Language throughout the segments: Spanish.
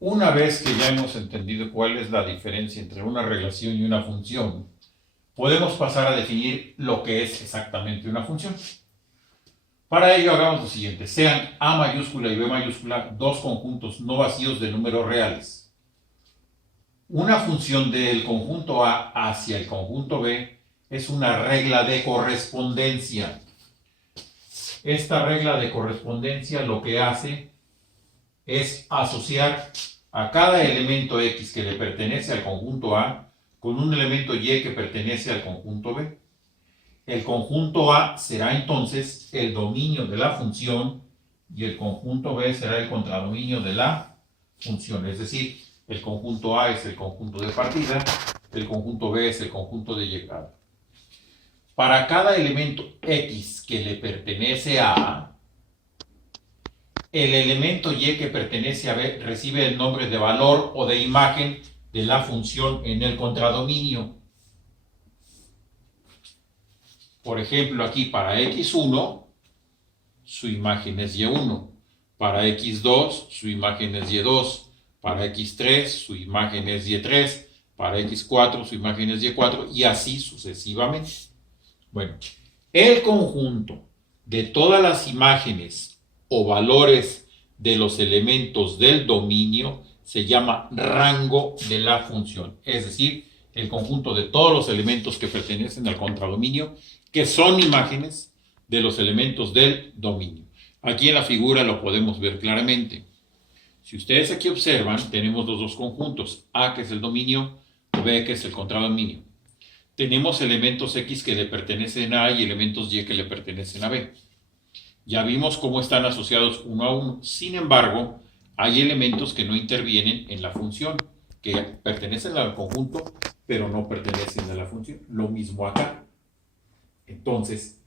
Una vez que ya hemos entendido cuál es la diferencia entre una relación y una función, podemos pasar a definir lo que es exactamente una función. Para ello hagamos lo siguiente: sean A mayúscula y B mayúscula dos conjuntos no vacíos de números reales. Una función del conjunto A hacia el conjunto B es una regla de correspondencia. Esta regla de correspondencia lo que hace es asociar a cada elemento X que le pertenece al conjunto A con un elemento Y que pertenece al conjunto B. El conjunto A será entonces el dominio de la función y el conjunto B será el contradominio de la función. Es decir, el conjunto A es el conjunto de partida, el conjunto B es el conjunto de llegada. Para cada elemento X que le pertenece a A, el elemento Y que pertenece a B recibe el nombre de valor o de imagen de la función en el contradominio. Por ejemplo, aquí para x1, su imagen es y1. Para x2, su imagen es y2. Para x3, su imagen es y3. Para x4, su imagen es y4. Y así sucesivamente. Bueno, el conjunto de todas las imágenes o valores de los elementos del dominio se llama rango de la función. Es decir, el conjunto de todos los elementos que pertenecen al contradominio, que son imágenes de los elementos del dominio. Aquí en la figura lo podemos ver claramente. Si ustedes aquí observan, tenemos los dos conjuntos, A que es el dominio, B que es el contradominio. Tenemos elementos X que le pertenecen a A y elementos Y que le pertenecen a B. Ya vimos cómo están asociados uno a uno. Sin embargo, hay elementos que no intervienen en la función, que pertenecen al conjunto, pero no pertenecen a la función. Lo mismo acá. Entonces,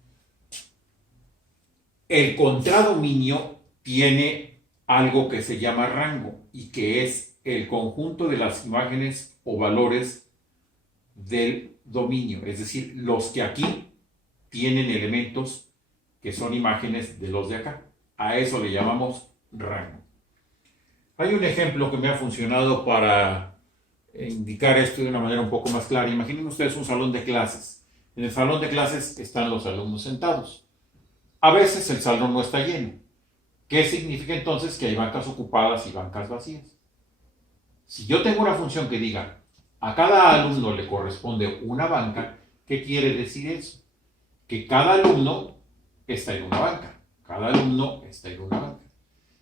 el contradominio tiene algo que se llama rango y que es el conjunto de las imágenes o valores del dominio, es decir, los que aquí tienen elementos que son imágenes de los de acá. A eso le llamamos rango. Hay un ejemplo que me ha funcionado para indicar esto de una manera un poco más clara. Imaginen ustedes un salón de clases. En el salón de clases están los alumnos sentados. A veces el salón no está lleno. ¿Qué significa entonces? Que hay bancas ocupadas y bancas vacías. Si yo tengo una función que diga a cada alumno le corresponde una banca, ¿qué quiere decir eso? Que cada alumno está en una banca. Cada alumno está en una banca.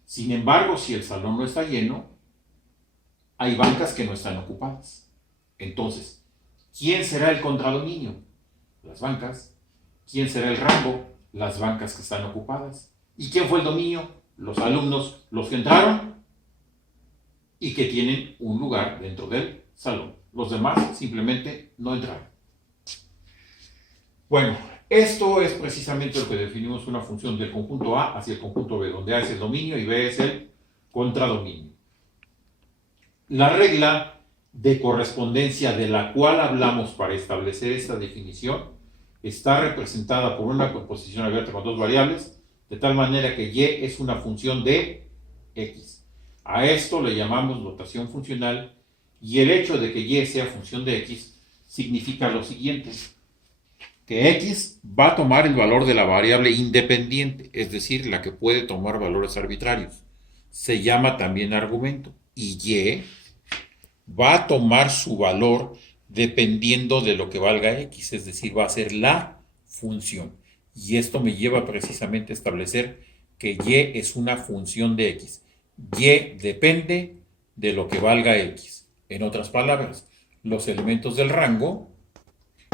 Sin embargo, si el salón no está lleno, hay bancas que no están ocupadas. Entonces, ¿quién será el contradominio? Las bancas. ¿Quién será el rango? Las bancas que están ocupadas. ¿Y quién fue el dominio? Los alumnos, los que entraron y que tienen un lugar dentro del salón. Los demás simplemente no entraron. Bueno, esto es precisamente lo que definimos una función del conjunto A hacia el conjunto B, donde A es el dominio y B es el contradominio. La regla de correspondencia de la cual hablamos para establecer esta definición está representada por una composición abierta con dos variables, de tal manera que Y es una función de X. A esto le llamamos notación funcional y el hecho de que Y sea función de X significa lo siguiente: que X va a tomar el valor de la variable independiente, es decir, la que puede tomar valores arbitrarios. Se llama también argumento. Y Y va a tomar su valor dependiendo de lo que valga X, es decir, va a ser la función. Y esto me lleva precisamente a establecer que Y es una función de X. Y depende de lo que valga X. En otras palabras, los elementos del rango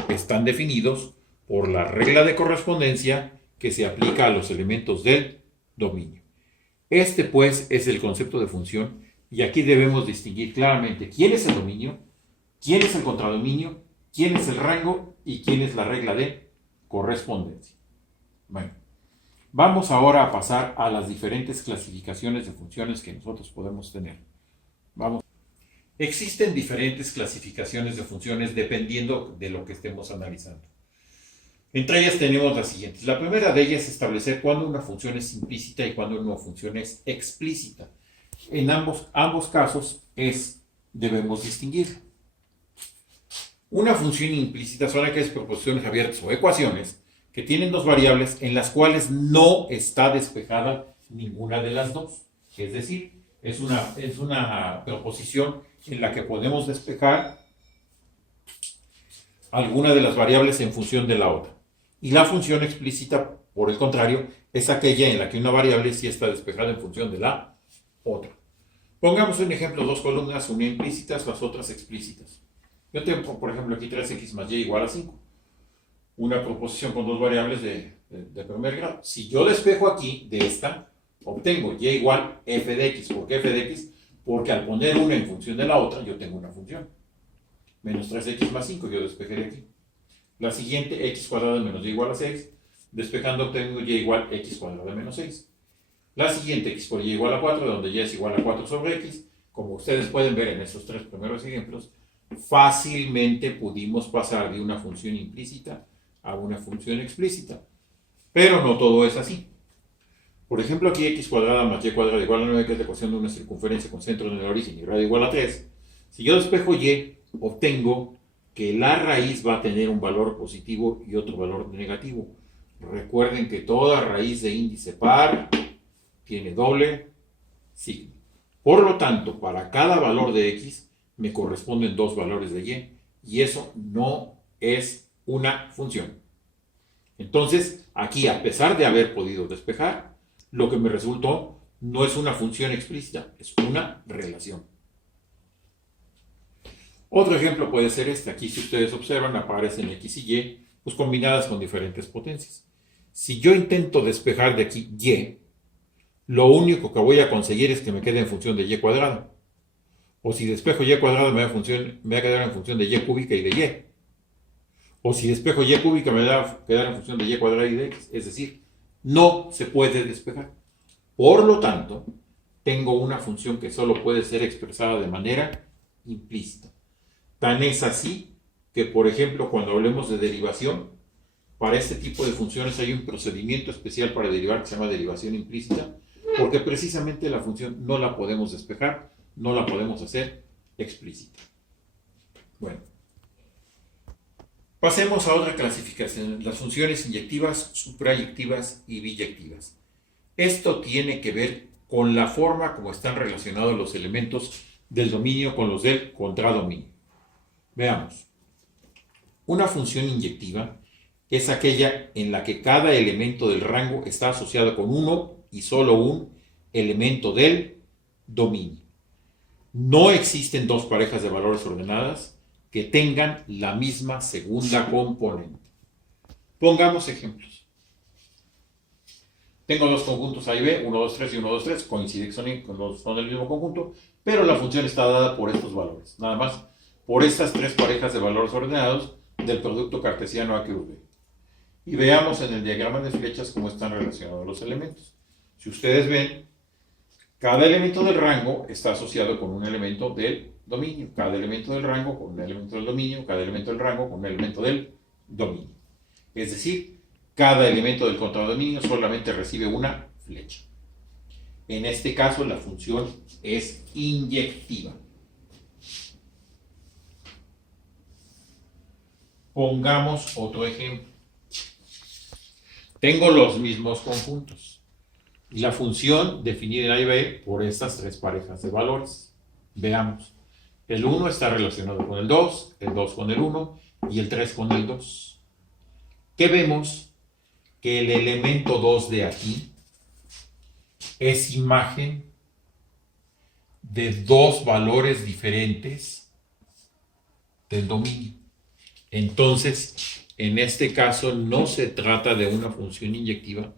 están definidos por la regla de correspondencia que se aplica a los elementos del dominio. Este, pues, es el concepto de función y aquí debemos distinguir claramente quién es el dominio, quién es el contradominio, quién es el rango y quién es la regla de correspondencia. Bueno, vamos ahora a pasar a las diferentes clasificaciones de funciones que nosotros podemos tener. Vamos. Existen diferentes clasificaciones de funciones dependiendo de lo que estemos analizando. Entre ellas tenemos las siguientes. La primera de ellas es establecer cuándo una función es implícita y cuándo una función es explícita. En ambos casos debemos distinguir. Una función implícita son aquellas proposiciones abiertas o ecuaciones que tienen dos variables en las cuales no está despejada ninguna de las dos. Es decir, es una proposición en la que podemos despejar alguna de las variables en función de la otra. Y la función explícita, por el contrario, es aquella en la que una variable sí está despejada en función de la otra. Pongamos un ejemplo, dos columnas, una implícitas, las otras explícitas. Yo tengo, por ejemplo, aquí 3x más y igual a 5. Una proposición con dos variables de primer grado. Si yo despejo aquí de esta, obtengo y igual f de x. ¿Por qué f de x? Porque al poner una en función de la otra, yo tengo una función. Menos 3x más 5, yo despejé de aquí. La siguiente, x cuadrado menos y igual a 6. Despejando obtengo y igual x cuadrado de menos 6. La siguiente, x por y igual a 4, donde y es igual a 4 sobre x. Como ustedes pueden ver en estos tres primeros ejemplos, fácilmente pudimos pasar de una función implícita a una función explícita. Pero no todo es así. Por ejemplo, aquí x cuadrada más y cuadrada igual a 9, que es la ecuación de una circunferencia con centro en el origen y radio igual a 3. Si yo despejo y, obtengo que la raíz va a tener un valor positivo y otro valor negativo. Recuerden que toda raíz de índice par tiene doble signo. Por lo tanto, para cada valor de x me corresponden dos valores de y eso no es una función. Entonces, aquí, a pesar de haber podido despejar, lo que me resultó no es una función explícita, es una relación. Otro ejemplo puede ser este. Aquí, si ustedes observan, aparecen x y pues combinadas con diferentes potencias. Si yo intento despejar de aquí y, lo único que voy a conseguir es que me quede en función de y cuadrado. O si despejo y cuadrado me va a quedar en función de y cúbica y de y. O si despejo y cúbica me va a quedar en función de y cuadrada y de x. Es decir, no se puede despejar. Por lo tanto, tengo una función que solo puede ser expresada de manera implícita. Tan es así que, por ejemplo, cuando hablemos de derivación, para este tipo de funciones hay un procedimiento especial para derivar que se llama derivación implícita, porque precisamente la función no la podemos despejar, no la podemos hacer explícita. Bueno, pasemos a otra clasificación, las funciones inyectivas, suprayectivas y biyectivas. Esto tiene que ver con la forma como están relacionados los elementos del dominio con los del contradominio. Veamos. Una función inyectiva es aquella en la que cada elemento del rango está asociado con uno y solo un elemento del dominio. No existen dos parejas de valores ordenadas que tengan la misma segunda componente. Pongamos ejemplos. Tengo dos conjuntos A y B, 1, 2, 3 y 1, 2, 3, coinciden son el mismo conjunto, pero la función está dada por estos valores, nada más por estas tres parejas de valores ordenados del producto cartesiano A cruz B. Y veamos en el diagrama de flechas cómo están relacionados los elementos. Si ustedes ven, cada elemento del rango está asociado con un elemento del dominio, cada elemento del rango con un elemento del dominio, cada elemento del rango con un elemento del dominio. Es decir, cada elemento del contradominio solamente recibe una flecha. En este caso, la función es inyectiva. Pongamos otro ejemplo. Tengo los mismos conjuntos. Y la función definida en A y B por estas tres parejas de valores. Veamos. El 1 está relacionado con el 2 con el 1 y el 3 con el 2. ¿Qué vemos? Que el elemento 2 de aquí es imagen de dos valores diferentes del dominio. Entonces, en este caso no se trata de una función inyectiva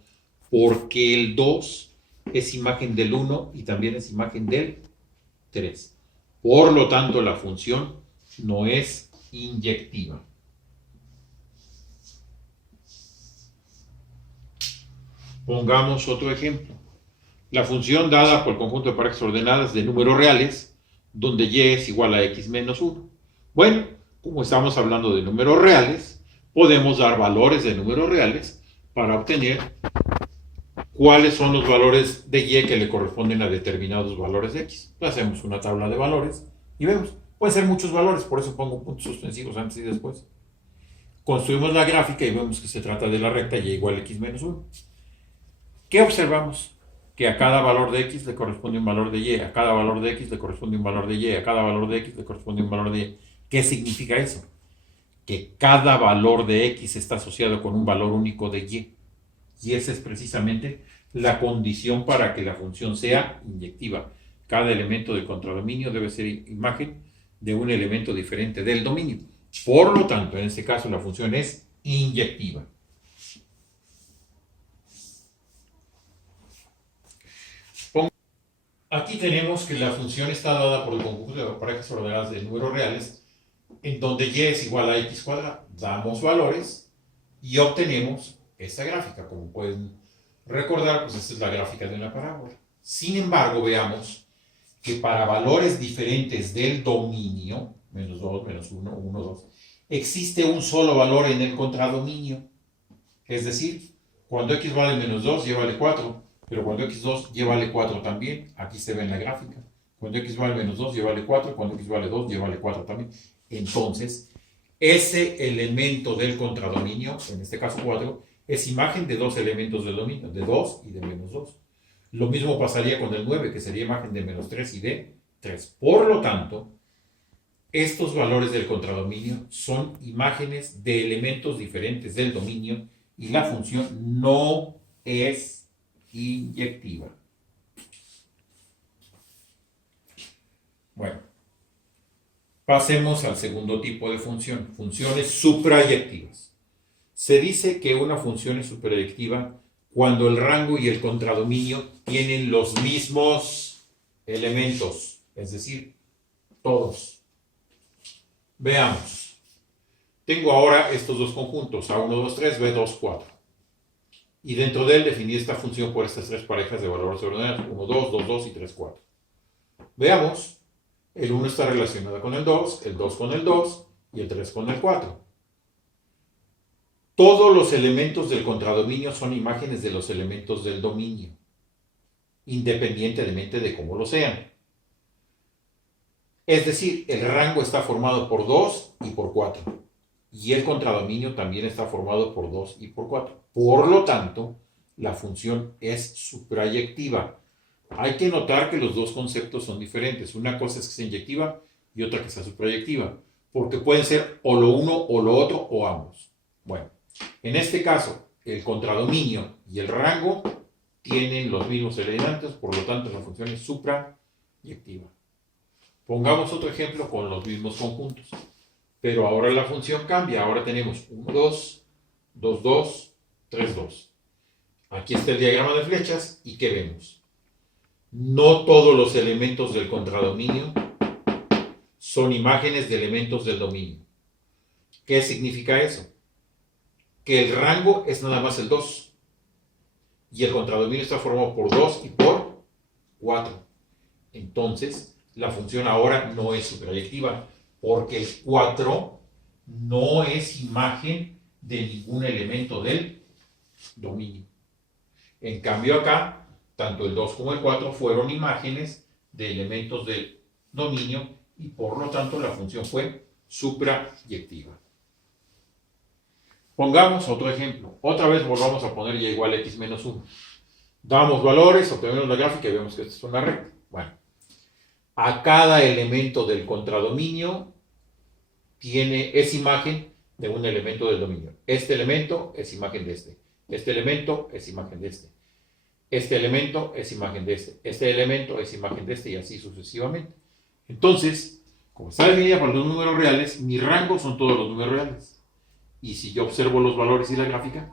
porque el 2 es imagen del 1 y también es imagen del 3. Por lo tanto, la función no es inyectiva. Pongamos otro ejemplo. La función dada por el conjunto de parejas ordenadas de números reales, donde y es igual a x menos 1. Bueno, como estamos hablando de números reales, podemos dar valores de números reales para obtener cuáles son los valores de y que le corresponden a determinados valores de x. Entonces hacemos una tabla de valores y vemos. Pueden ser muchos valores, por eso pongo puntos suspensivos antes y después. Construimos la gráfica y vemos que se trata de la recta y igual a x menos 1. ¿Qué observamos? Que a cada valor de x le corresponde un valor de y, a cada valor de x le corresponde un valor de y, a cada valor de x le corresponde un valor de y. ¿Qué significa eso? Que cada valor de x está asociado con un valor único de y. Y esa es precisamente la condición para que la función sea inyectiva. Cada elemento del contradominio debe ser imagen de un elemento diferente del dominio. Por lo tanto, en este caso la función es inyectiva. Aquí tenemos que la función está dada por el conjunto de parejas ordenadas de números reales, en donde y es igual a x cuadrado. Damos valores y obtenemos esta gráfica. Como pueden recordar, pues esta es la gráfica de una parábola. Sin embargo, veamos que para valores diferentes del dominio, menos 2, menos 1, 1, 2, existe un solo valor en el contradominio. Es decir, cuando x vale menos 2, y vale 4. Pero cuando x2, y vale 4 también. Aquí se ve en la gráfica. Cuando x vale menos 2, y vale 4. Cuando x vale 2, y vale 4 también. Entonces, ese elemento del contradominio, en este caso 4, es imagen de dos elementos del dominio, de 2 y de menos 2. Lo mismo pasaría con el 9, que sería imagen de menos 3 y de 3. Por lo tanto, estos valores del contradominio son imágenes de elementos diferentes del dominio y la función no es inyectiva. Bueno, pasemos al segundo tipo de función, funciones suprayectivas. Se dice que una función es suprayectiva cuando el rango y el contradominio tienen los mismos elementos, es decir, todos. Veamos. Tengo ahora estos dos conjuntos, A1, 2, 3, B2, 4. Y dentro de él definí esta función por estas tres parejas de valores ordenados, 1, 2, 2, 2 y 3, 4. Veamos. El 1 está relacionado con el 2 con el 2 y el 3 con el 4. Todos los elementos del contradominio son imágenes de los elementos del dominio, independientemente de cómo lo sean. Es decir, el rango está formado por 2 y por 4. Y el contradominio también está formado por 2 y por 4. Por lo tanto, la función es suprayectiva. Hay que notar que los dos conceptos son diferentes. Una cosa es que sea inyectiva y otra que sea suprayectiva. Porque pueden ser o lo uno o lo otro o ambos. Bueno, en este caso, el contradominio y el rango tienen los mismos elementos, por lo tanto la función es suprayectiva. Pongamos otro ejemplo con los mismos conjuntos. Pero ahora la función cambia. Ahora tenemos 1, 2, 2, 2, 3, 2. Aquí está el diagrama de flechas y ¿qué vemos? No todos los elementos del contradominio son imágenes de elementos del dominio. ¿Qué significa eso? Que el rango es nada más el 2 y el contradominio está formado por 2 y por 4. Entonces, la función ahora no es suprayectiva porque el 4 no es imagen de ningún elemento del dominio. En cambio acá, tanto el 2 como el 4 fueron imágenes de elementos del dominio y por lo tanto la función fue suprayectiva. Pongamos otro ejemplo. Otra vez volvamos a poner y igual a x menos 1. Damos valores, obtenemos la gráfica y vemos que esta es una recta. Bueno, a cada elemento del contradominio es imagen de un elemento del dominio. Este elemento es imagen de este. Este elemento es imagen de este. Este elemento es imagen de este. Este elemento es imagen de este y así sucesivamente. Entonces, como está definida para los números reales, mi rango son todos los números reales. Y si yo observo los valores y la gráfica,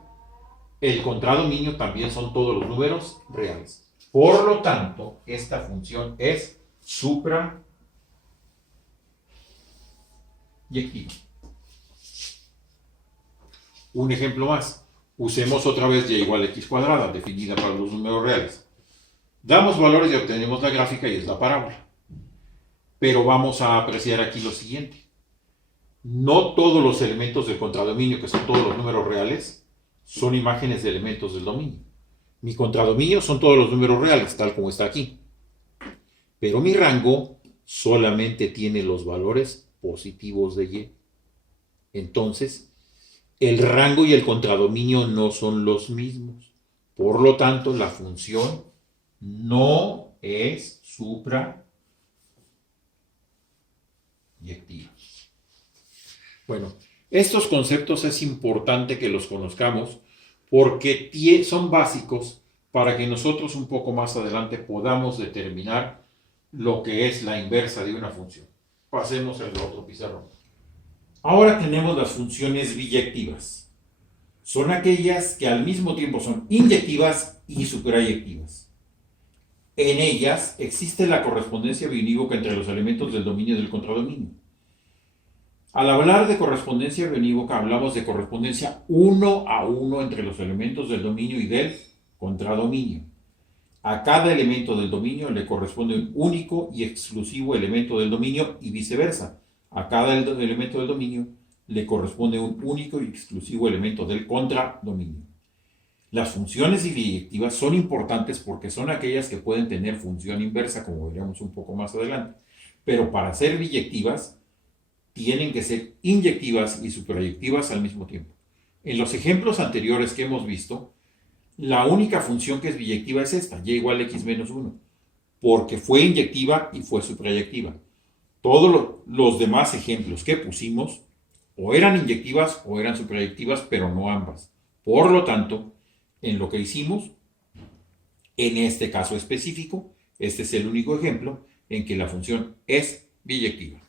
el contradominio también son todos los números reales. Por lo tanto, esta función es suprayectiva. Un ejemplo más. Usemos otra vez y igual a x cuadrada, definida para los números reales. Damos valores y obtenemos la gráfica y es la parábola. Pero vamos a apreciar aquí lo siguiente. No todos los elementos del contradominio, que son todos los números reales, son imágenes de elementos del dominio. Mi contradominio son todos los números reales, tal como está aquí. Pero mi rango solamente tiene los valores positivos de y. Entonces, el rango y el contradominio no son los mismos. Por lo tanto, la función no es suprayectiva. Bueno, estos conceptos es importante que los conozcamos porque son básicos para que nosotros un poco más adelante podamos determinar lo que es la inversa de una función. Pasemos al otro pizarrón. Ahora tenemos las funciones biyectivas. Son aquellas que al mismo tiempo son inyectivas y superayectivas. En ellas existe la correspondencia biunívoca entre los elementos del dominio y del contradominio. Al hablar de correspondencia biunívoca hablamos de correspondencia 1 a 1 entre los elementos del dominio y del contradominio. A cada elemento del dominio le corresponde un único y exclusivo elemento del dominio y viceversa. A cada elemento del dominio le corresponde un único y exclusivo elemento del contradominio. Las funciones biyectivas son importantes porque son aquellas que pueden tener función inversa, como veremos un poco más adelante. Pero para ser biyectivas, tienen que ser inyectivas y superayectivas al mismo tiempo. En los ejemplos anteriores que hemos visto, la única función que es biyectiva es esta, y igual a x menos 1, porque fue inyectiva y fue superayectiva. Todos los demás ejemplos que pusimos o eran inyectivas o eran superayectivas, pero no ambas. Por lo tanto, en lo que hicimos, en este caso específico, este es el único ejemplo en que la función es biyectiva.